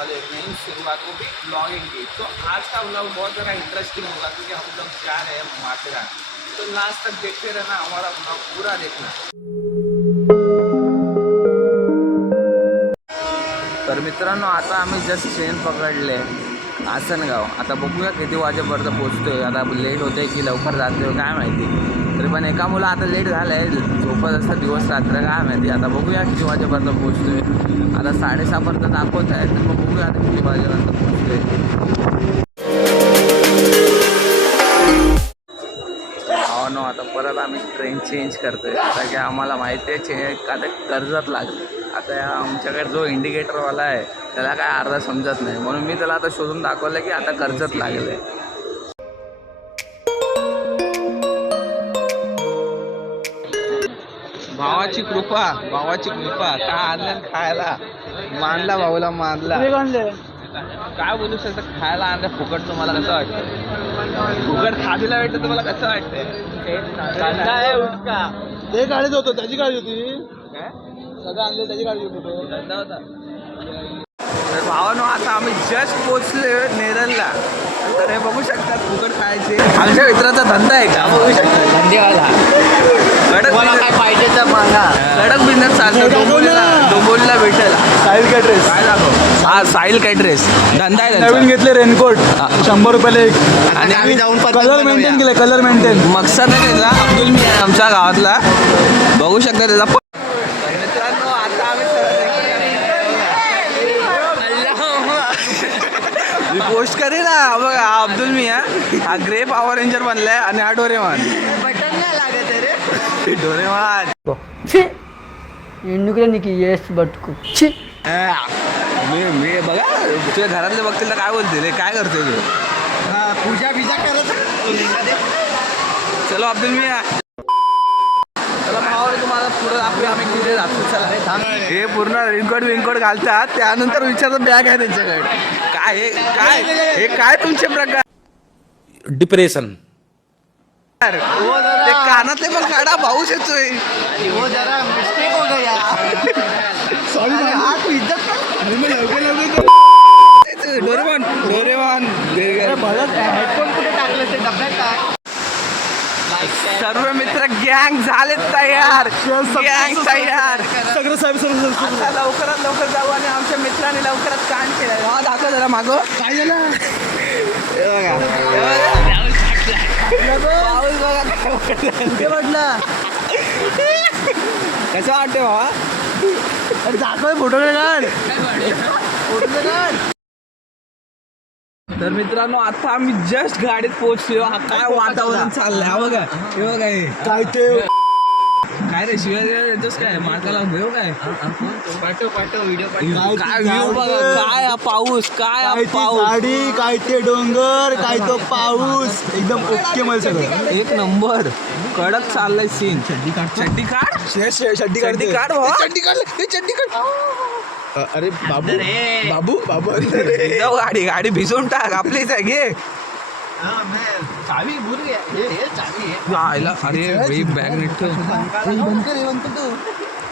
वाले एक नई शुरुआत, वो भी ब्लॉगिंग की। तो आज का ब्लॉग बहुत ज़्यादा इंटरेस्टिंग होगा क्योंकि हम लोग जा रहे हैं माथेरान। तो लास्ट तक देखते रहना, हमारा ब्लॉग पूरा देखना। तर मित्रांनो, आता आम्ही जस्ट ट्रेन पकडले आसनगाव। आता बघूया किती वाजेपर्यंत पोहोचतोय। आता लेट होते की लवकर जातोय काय माहिती। तरी पण एका मुला आता लेट झालंय, झोपत असतं दिवस रात्र काय माहिती। आता बघूया किती वाजेपर्यंत पोहोचतोय। आता 6:30पर्यंत दाखवत आहे, तर मग बघूया आता किती वाजेपर्यंत पोहोचतोय। नो आता परत आम्ही ट्रेन चेंज करतोय, आता की आम्हाला माहिती आहे आता कर्जत लागलं। आता आमच्याकडे जो इंडिकेटरवाला आहे त्याला काय अर्धा समजत नाही, म्हणून मी त्याला आता शोधून दाखवलं की आता कर्जत लागलं आहे। भावाची कृपा काय आणलं खायला, मानला भाऊला मानला। काय बोलू शकतं, खायला आणलं फुकट। तुम्हाला कसं वाटतं फुकट खादीला भेटतं, तुम्हाला कसं वाटतं? ते गाडीच होतं, त्याची गाडी होती काय सगळं आणलं, त्याची गाडी होती धंदा होता। तर भावानो, आता आम्ही जस्ट पोचले नेरलला। तर हे बघू शकतात फुकट खायचे, आमच्या मित्राचा धंदा आहे का बघू शकता, धंदेवाला। कडक काय पाहिजे तर मागा, कडक बिझनेस चालतो। डोंबिवलीला भेटेल साहिल कॅटरेस। काय दाखव, हा साहिल कॅटरेस धंदा आहे नवीन घेतले रेनकोट 100 रुपयाला एक, आणि आम्ही जाऊन कलर मेंटेन केलं, कलर मेंटेन। मकसद आहे त्याचा, अब्दुल मी आहे आमच्या गावातला, बघू शकता त्याचा। मित्रांनो, आता आम्ही मी पोस्ट करेन ना बघा, हा अब्दुल मी हा ग्रे पॉवर रेंजर बनलाय आणि हा डोरेमॉन। बटन नाही लागत रे डोरेमॉन। येस बटकू मी बघा, तुझ्या घरातले बघतील तर काय बोलतील, रे काय करतोय तू? पूजा बिजा करत। चलो अब्दुल मी चला भावाला तुम्हाला पुढे दाखवूया आम्ही कुठे जातो। चला हे पूर्ण रेनकोट विनकोट घालतात, त्यानंतर विचारतात बॅग आहे त्यांच्याकडे। हे काय तुमचे प्रकार? डिप्रेशन। ते कानातले पण काढा, पाऊस येतोय। वो जरा मिस्टेक हो गया, सॉरी यार, तू इज्जत कर। अरे मैं लवकर डोरेमॉन हेडफोन कुठे टाकले ते डब्यात टाक। सर्व मित्र गँग झालेत तयार, गँग तयार। सगळं साहेब आता लवकरात लवकर जाऊ आणि आमच्या मित्राने लवकरात कांड केलाय। हा दाखव जरा मागं काय झालं? पाऊस बघा कुठे म्हटलं? कसं वाटतंय भावा? दाखव फोटो काढ, फोटो काढ। तर मित्रांनो, आता आम्ही जस्ट गाडीत पोहोचलो। हा काय वातावरण चाललंय, हा बघा, हे बघा, हे काय ते काय रे शिवाय येतोस काय मार्गाला घेऊ काय? पाठव व्हिडिओ काय व्ह्यू बघा, काय हा पाऊस, काय हा पाऊस, गाडी, काय ते डोंगर, काय तो पाऊस, एकदम ओके मला सगळं एक नंबर कडक चाललंय सीन। चड्डी काढ चड्डी काढ भावा, चड्डी काढ। अरे बाबू जाऊ, गाडी भिजवून टाक, आपलीच आहे घे। चावी भूल गया, चावी आयला, अरे बॅग नीट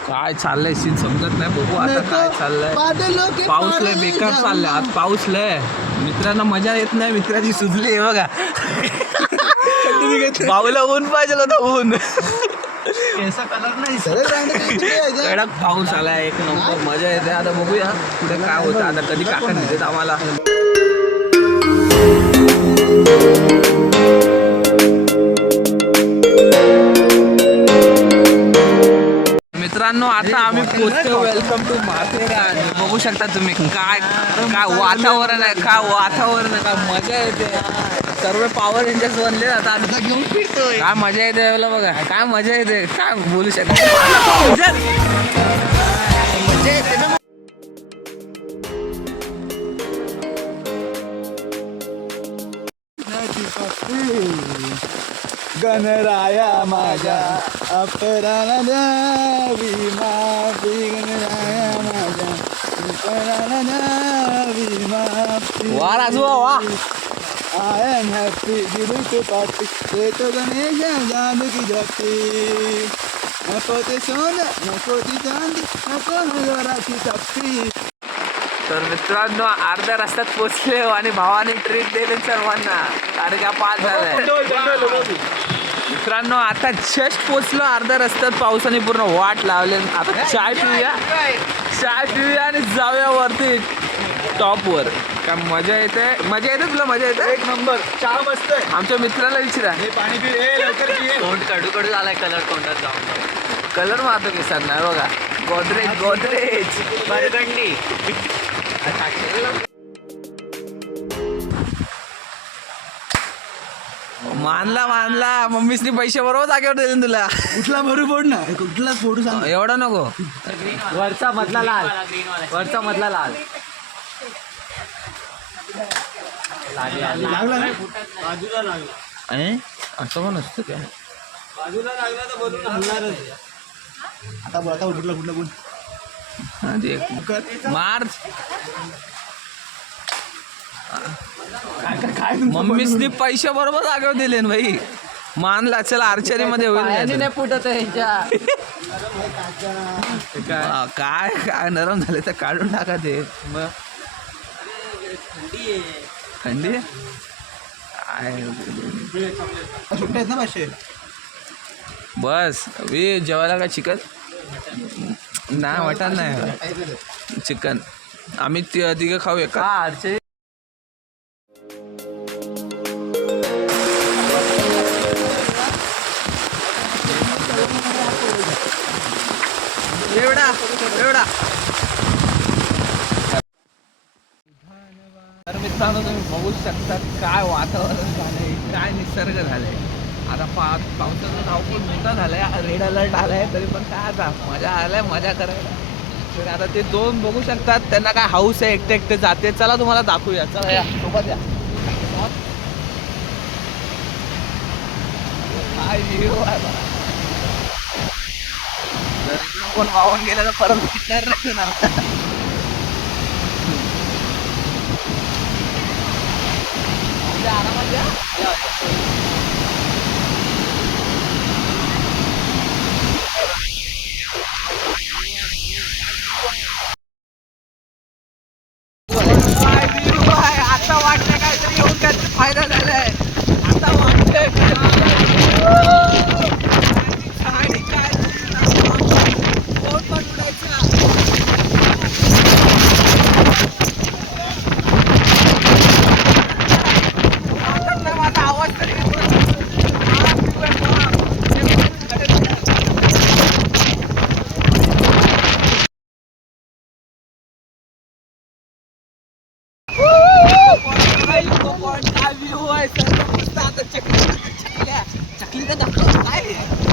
काय चाललंय सीन समजत नाही। बघू आता काय चाललंय। पाऊस लय बेकार चाललंय आज, पाऊस लय। मित्रांना मजा येत नाही, मित्राची सुचली आहे बघा। भाऊला ऊन पाहिजे होतं, ऊन कलर नाही कडक पाऊस आलाय, एक नंबर मजा येते। आता बघूया पुढे काय होतं, आता कधी काका नेतात आम्हाला। मित्रांनो, आता आम्ही पोहोचतो। Welcome to Matheran. बघू शकता तुम्ही काय वातावरण आहे, काय मजा येते। सर्व पॉवर रेंजर्स बनले आता घेऊन फिरतोय, काय मजा येते बघा, काय मजा येते, काय बोलू शकतो। गणराया माझ्या अपराला द्यावी माफी, गणराया माझ्या अपराला द्यावी माफी। वा राजू वा, I am happy, दिल को पार्टी, ये तो गणेश जादू की जाती, नको ते सोनं, नको ती चांदी, नको हजाराची चपटी। तर मित्रांनो अर्ध्या रस्त्यात पोचले आणि भावाने ट्रीट दिले सर्वांना कारण का पास झालाय मित्रांनो. आता जस्ट पोचलो अर्ध्या रस्त्यात, पावसाने पूर्ण वाट लावले. आता चाय पिऊया आणि जाऊया वरती टॉपवर. काय मजा येते तुला? मजा येते एक नंबर चहा मस्त आहे. आमच्या मित्राला विचारा. हे पाणी पी रे लवकर पी. तोंड कडू झालाय कलर तोंडात जाऊन. कलर मारतो की सर नाही बघा. गोदरेज बरगंडी. मानला मम्मीसनी पैसे बरोबर जागेवर दिले तुला. कुठला भरू फोड ना, कुठला फोडू सांग. एवढा नको. वरचा मधला लाल. वरचा मधला लाल. लागला ना बाजूला लागला. असं पण असतं काय? बाजूला लागला तर भरून हलणारच. आता बोल कुठला बोल. हा, ते मार. काय मम्मीसनी पैसे बरोबर जागेवर दिले ना भाई. मानला चला आर्चरी मध्ये होईल. नाही फुटत ह्यांच्या. काय नरम झाले तर काढून टाका ते. थंडी काय सुट्ट्या आहेत ना पाचशे. बस जेवायला काय चिकन नाही मटन नाही चिकन. आम्ही तिघं खाऊ एका. आरचे एवढा तर मित्रांनो तुम्ही बघू शकता काय वातावरण झालंय, काय निसर्ग झालाय. आता पावसाचं धावपळ मोठा झालाय. रेड अलर्ट आलाय तरी पण काय आता मजा आलाय मजा करायला. तर आता ते दोन बघू शकतात त्यांना काय हाऊस आहे, एकटे जाते. चला तुम्हाला दाखवूया. चला या सोबत या. काय व्ह्यू आहे बघा. जर इकडून कोण वाहून गेलं तर परत भेटणार नाही ना. आरामात द्या. आता वाटतं काहीतरी येऊन काहीतरी फायदा झालाय. आता वाटतंय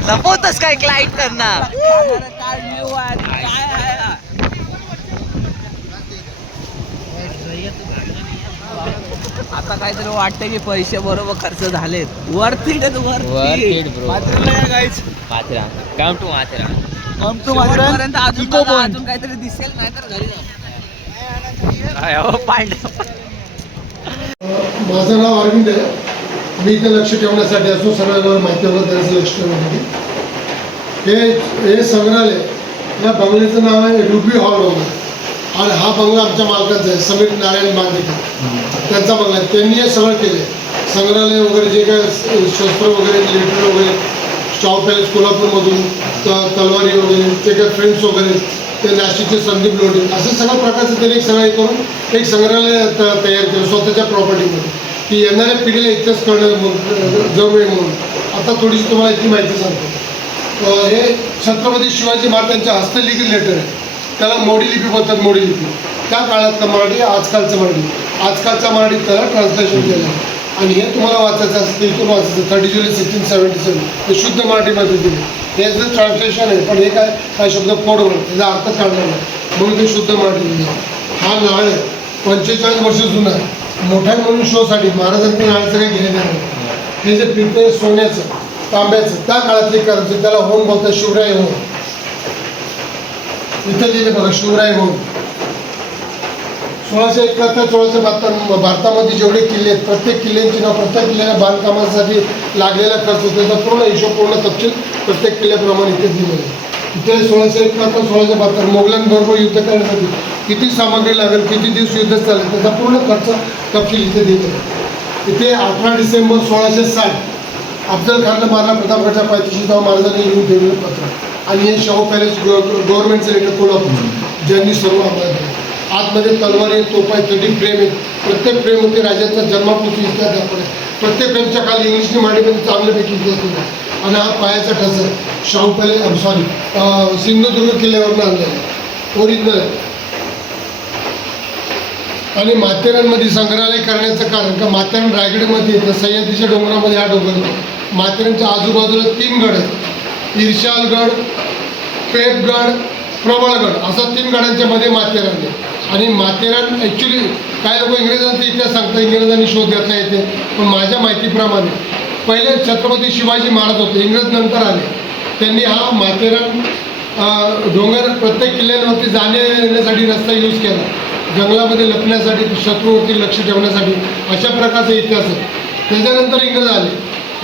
लपवतच काय क्लाइंट करणार. काय व्ह्यू आहे काय आहे. आता काहीतरी वाटतं की पैसे बरोबर खर्च झालेत. वरती Matheran. Come to Matheran. Come to Matheran. अजून इको पॉइंट. अजून काहीतरी दिसेल नाही तर घरी जाऊ. माझं नाव अरविंद आहे. मी इथे लक्ष ठेवण्यासाठी असो, सर्वांवर माहिती होतं त्याचं लक्ष ठेवण्यासाठी. हे संग्रहालय या बंगल्याचं नाव आहे रुबी हॉल बंगला. आणि हा बंगला आमच्या मालकाचा आहे, समीर नारायण बांदेकर. त्यांचा बंगला आहे. त्यांनी हे सगळं केलं. संग्रहालय वगैरे जे काय शस्त्र वगैरे, लेटर वगैरे, शाहू पॅलेस कोल्हापूरमधून तलवारी वगैरे, ते काय फ्रेंड्स वगैरे, ते नाशिकचे संदीप लोढे, असं सगळ्या प्रकारचं त्यांनी एक सगळं करून एक संग्रहालय तयार केलं स्वतःच्या प्रॉपर्टीमध्ये, की येणाऱ्या पिढीला इतिहास करणं जरूर आहे म्हणून. आता थोडीशी तुम्हाला इतकी माहिती सांगतो. हे छत्रपती शिवाजी महाराजांच्या हस्तलिखित लेटर आहे. त्याला मोडी लिपी बोलतात. मोडी लिपी त्या काळातलं मराठी, आजकालचं मराठी. आजकालच्या मराठीत त्याला ट्रान्सलेशन केलं आहे. आणि हे तुम्हाला वाचायचं असतं, इथून वाचायचं. 30 जुलै 1677 हे शुद्ध मराठीमध्ये दिले. हे जर ट्रान्सलेशन आहे, पण हे काय शब्द कोडवर त्याचा अर्थ काढणार नाही म्हणून ते शुद्ध मराठी दिले. हा नारळ 45 वर्ष जुना आहे. मोठ्या म्हणून शोसाठी महाराजांनी नारळाचं काही घेणे नाही. हे जे पितळ, सोन्याचं, तांब्याचं त्या काळातले करायचं, त्याला होम बोलतात. शिवराय होम इथं लिहिले बघा, शिवराय होम. 1671 1672 भारतामध्ये जेवढे किल्ले आहेत, प्रत्येक किल्ल्यांची नाव, प्रत्येक किल्ल्याला बांधकामासाठी लागलेला खर्च, त्याचा पूर्ण हिशोब, पूर्ण तपशील प्रत्येक किल्ल्याप्रमाणे इथे दिलेला आहे. इथे 1671 1672 मोगलांबरोबर युद्ध करण्यासाठी किती सामग्री लागेल, किती दिवस युद्ध चालेल, त्याचा पूर्ण खर्च तपशील इथे देतो. इथे 18 डिसेंबर 1660 अफजल खानला मारला प्रतापगडच्या पायथ्याशी तेव्हा महाराजांनी लिहून ठेवलेलं पत्र, आणि हे शाहू पॅलेस गव्हर्नमेंटचं लेटर कोल्हापूर ज्यांनी सर्व आम्हाला दिलं. आतमध्ये तलवारी, तोफा आहेत, तटी फ्रेम आहेत. प्रत्येक फ्रेममध्ये राजांचा जन्मापासून इतिहास दाखवला आहे. प्रत्येक फ्रेमच्या खाली इंग्लिशची मांडीमध्ये चांगल्यापैकी इतिहास दिला आहे. आणि हा पायाचा ठसा शाहू पॅलेस सॉरी सिंधुदुर्ग किल्ल्यावरून आणलेला आहे, ओरिजिनल आहे. आणि माथेरानमध्ये संग्रहालय करण्याचं कारण का माथेरान रायगडमध्ये येतं, सह्याद्रीच्या डोंगरामध्ये हा डोंगर येतो. माथेरानच्या आजूबाजूला 3 गड आहेत, इर्शालगड, पेपगड, प्रबळगड, असा 3 गडांच्या मध्ये माथेरान आहे. आणि माथेरान ॲक्च्युली काय लोक इंग्रजांचा इतिहास सांगतात, इंग्रजांनी शोध घेता येते, पण माझ्या माहितीप्रमाणे पहिले छत्रपती शिवाजी महाराज होते, इंग्रज नंतर आले. त्यांनी हा माथेरान डोंगर प्रत्येक किल्ल्यांवरती जाण्या येण्यासाठी रस्ता यूज केला, जंगलामध्ये लपण्यासाठी, शत्रूवरती लक्ष ठेवण्यासाठी, अशा प्रकारचा इतिहास आहे. त्याच्यानंतर इंग्रज आले,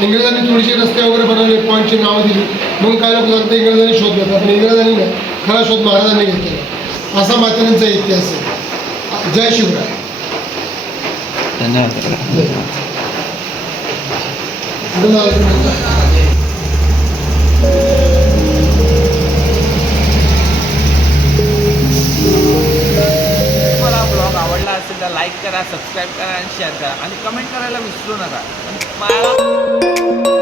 इंग्रजांनी थोडीशी रस्ते वगैरे बनवले, पॉईंटची नावं दिली, म्हणून काय लोक सांगतात इंग्रजांनी शोध घेतला, पण इंग्रजांनी नाही, खरा शोध महाराजांनी घेतलेला. असा माथेरानचा इतिहास आहे. जय शिवराय. मला ब्लॉग आवडला असेल तर लाईक करा, सबस्क्राईब करा आणि शेअर करा आणि कमेंट करायला विसरू नका. आणि मला